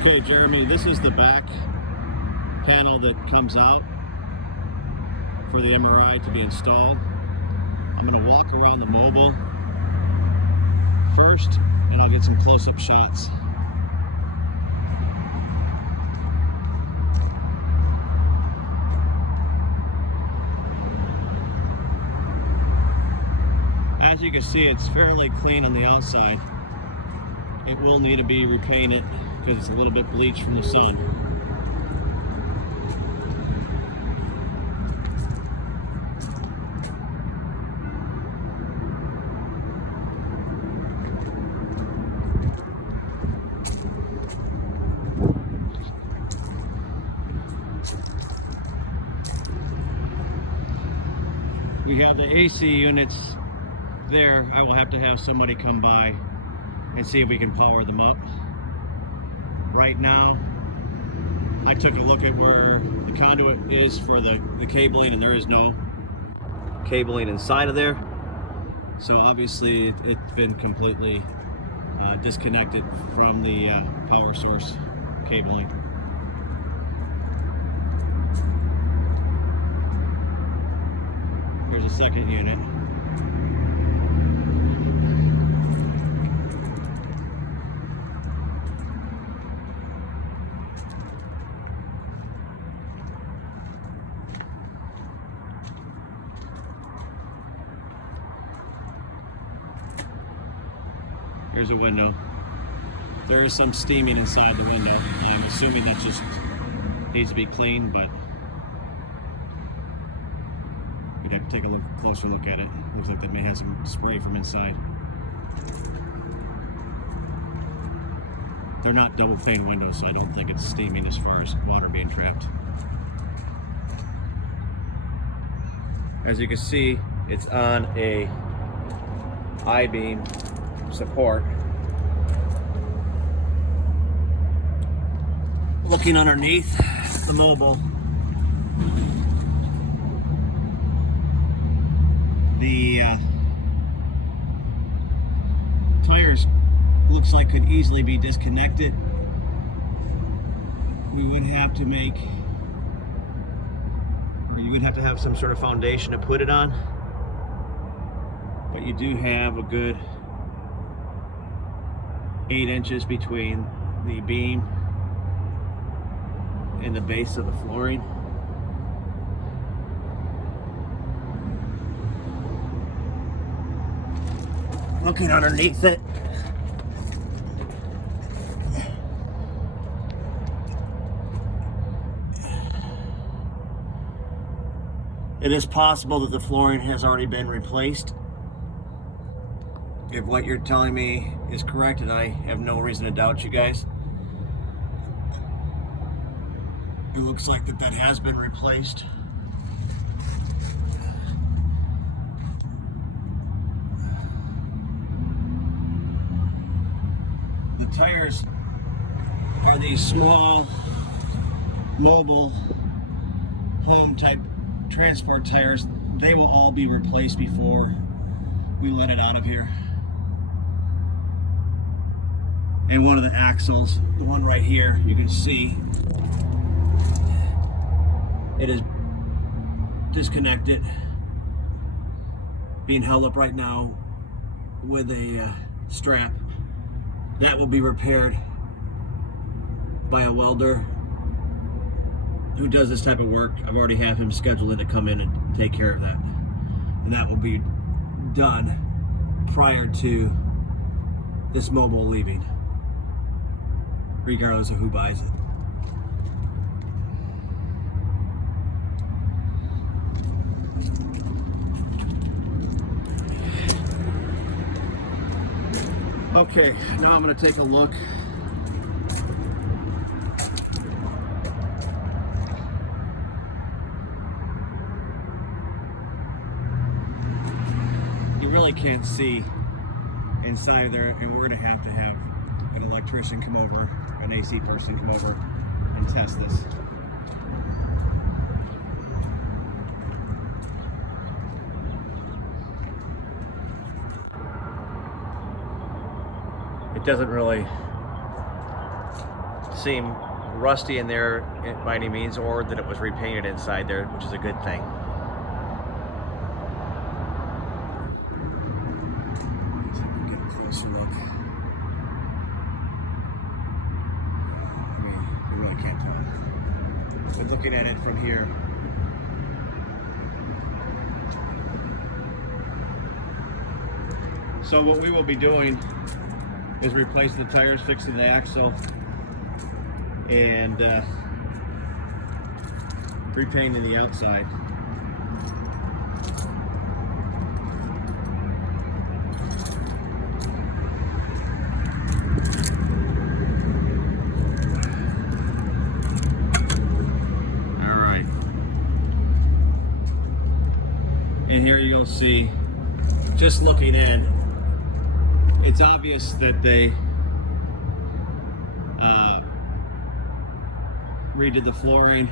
Okay, Jeremy, this is the back panel that comes out for the MRI to be installed. I'm going to walk around the mobile first and I'll get some close-up shots. As you can see, it's fairly clean on the outside. It will need to be repainted because it's a little bit bleached from the sun. We have the AC units there. I will have to have somebody come by and see if we can power them up. Right now, I took a look at where the conduit is for the cabling, and there is no cabling inside of there. So obviously it's been completely disconnected from the power source cabling. Here's a second unit. Here's a window. There is some steaming inside the window. I'm assuming that just needs to be cleaned, but we'd have to take a closer look at it. Looks like they may have some spray from inside. They're not double pane windows, so I don't think it's steaming as far as water being trapped. As you can see, it's on a I-beam support. Looking underneath the mobile, the tires looks like could easily be disconnected. We would have to make, or you would have to have some sort of foundation to put it on, but you do have a good 8 inches between the beam and the base of the flooring. Looking underneath it, it is possible that the flooring has already been replaced. If what you're telling me is correct, and I have no reason to doubt you guys, it looks like that has been replaced. The tires are these small mobile home type transport tires. They will all be replaced before we let it out of here. And one of the axles, the one right here, you can see it is disconnected, being held up right now with a strap. That will be repaired by a welder who does this type of work. I've already have him scheduled in to come in and take care of that. And that will be done prior to this mobile leaving, regardless of who buys it. Okay, now I'm going to take a look. You really can't see inside there, and we're going to have an electrician come over, an AC person come over and test this. It doesn't really seem rusty in there by any means, or that it was repainted inside there, which is a good thing. Let's see if we can get a closer look. I mean, we really can't tell. But looking at it from here, so what we will be doing is replacing the tires, fixing the axle, and repainting the outside. All right. And here you'll see, just looking in, it's obvious that they redid the flooring.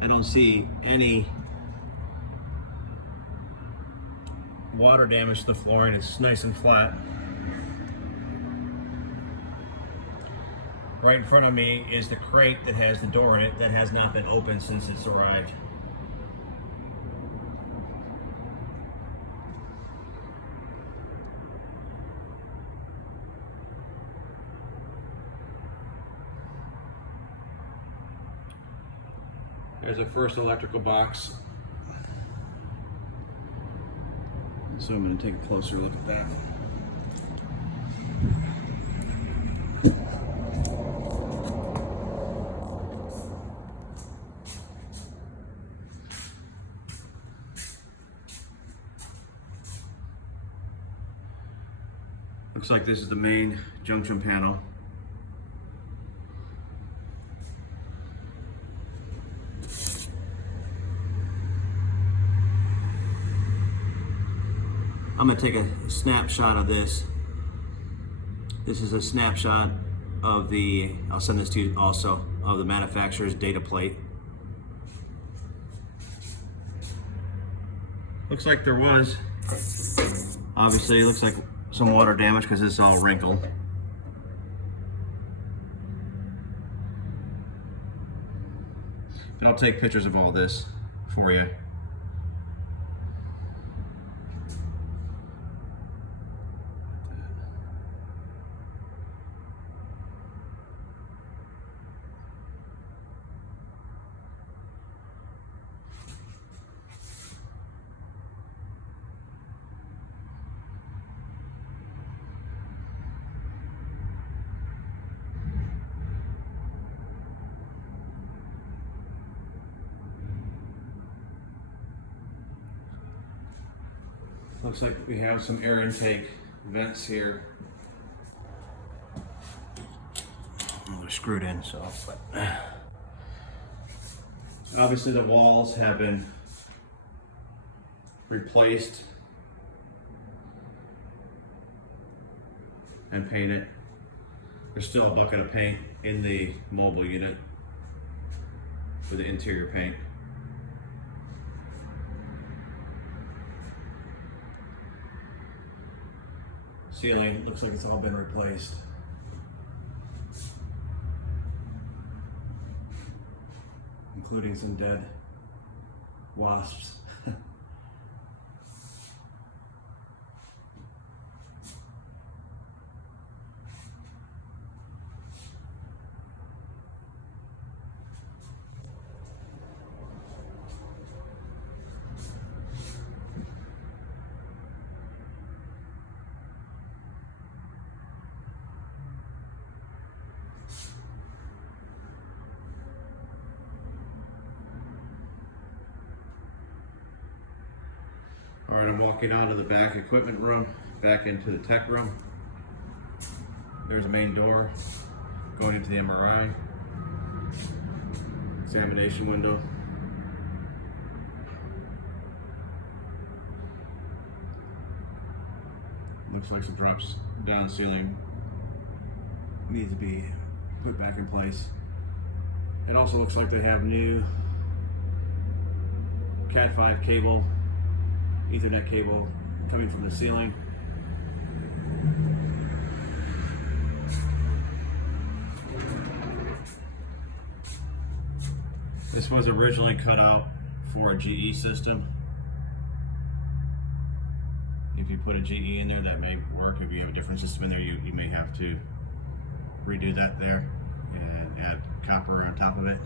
I don't see any water damage to the flooring. It's nice and flat. Right in front of me is the crate that has the door in it that has not been opened since it's arrived. There's a first electrical box. So I'm going to take a closer look at that. Looks like this is the main junction panel. I'm going to take a snapshot of this. This is a snapshot of the, I'll send this to you also, of the manufacturer's data plate. Looks like there was, obviously it looks like some water damage because it's all wrinkled. But I'll take pictures of all this for you. Looks like we have some air intake vents here. Oh, they're screwed in, so. Obviously the walls have been replaced and painted. There's still a bucket of paint in the mobile unit for the interior paint. Ceiling looks like it's all been replaced. Including some dead wasps. All right, I'm walking out of the back equipment room, back into the tech room. There's a main door going into the MRI. Examination window. Looks like some drops down ceiling needs to be put back in place. It also looks like they have new Cat 5 cable, Ethernet cable coming from the ceiling. This was originally cut out for a GE system. If you put a GE in there, that may work. If you have a different system in there, you may have to redo that there and add copper on top of it.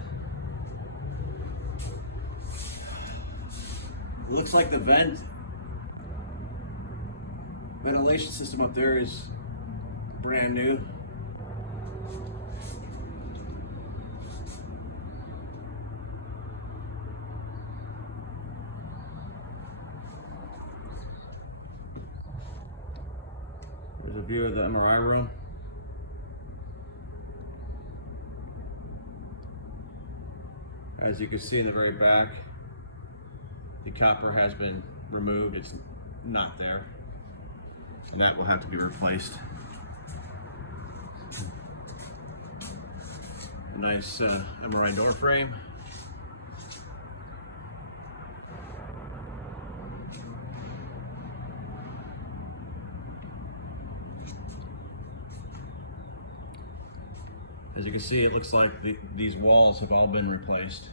Looks like the ventilation system up there is brand new. There's a view of the MRI room. As you can see in the very back, the copper has been removed. It's not there. And that will have to be replaced. A nice MRI door frame. As you can see, it looks like these walls have all been replaced.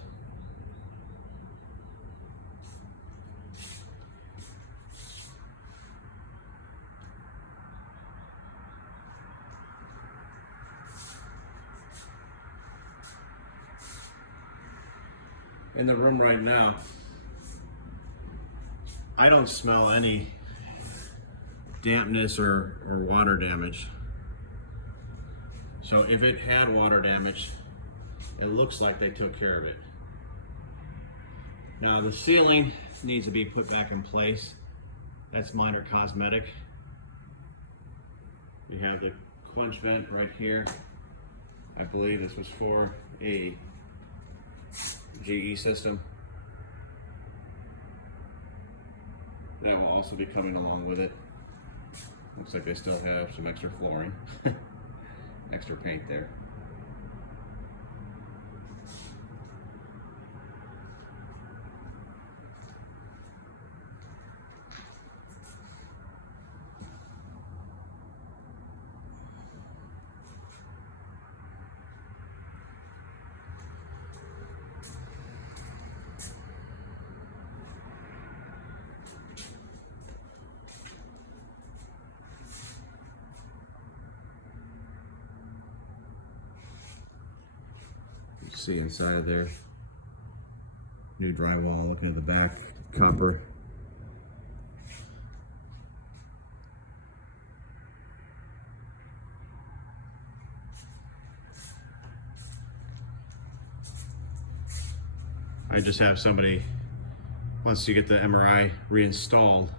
In the room right now, I don't smell any dampness or water damage. So if it had water damage, it looks like they took care of it. Now the ceiling needs to be put back in place. That's minor cosmetic. We have the quench vent right here. I believe this was for a GE system. That will also be coming along with it. Looks like they still have some extra flooring. Extra paint there. See inside of there, new drywall. Looking at the back, copper. I just have somebody, once you get the MRI reinstalled,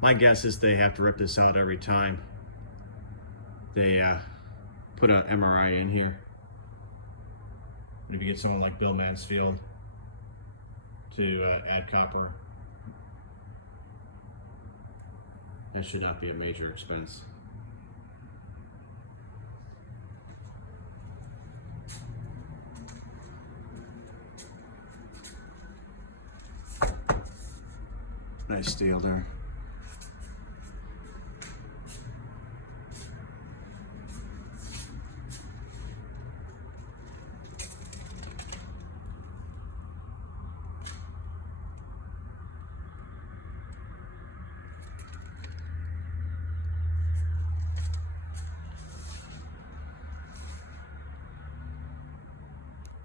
my guess is they have to rip this out every time they put an MRI in here. If you get someone like Bill Mansfield to add copper, that should not be a major expense. Nice steel there.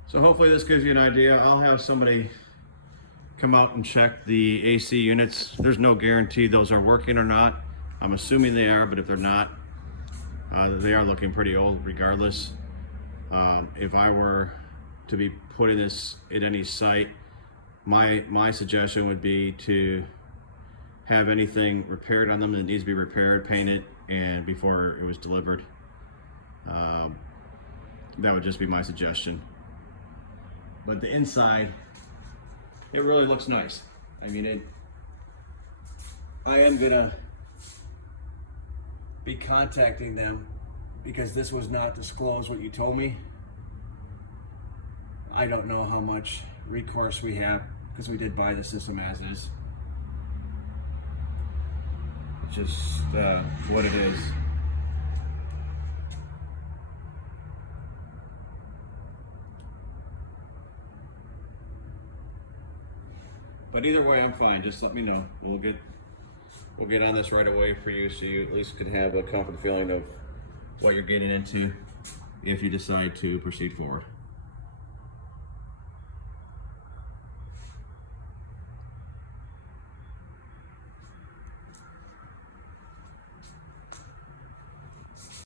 So hopefully this gives you an idea. I'll have somebody come out and check the AC units. There's no guarantee those are working or not. I'm assuming they are, but if they're not, they are looking pretty old regardless. If I were to be putting this at any site, my suggestion would be to have anything repaired on them that needs to be repaired, painted, and before it was delivered. That would just be my suggestion. But the inside, it really looks nice. I mean, I am gonna be contacting them because this was not disclosed what you told me. I don't know how much recourse we have because we did buy the system as is. just what it is. But either way, I'm fine. Just let me know. We'll get on this right away for you, so you at least can have a confident feeling of what you're getting into if you decide to proceed forward.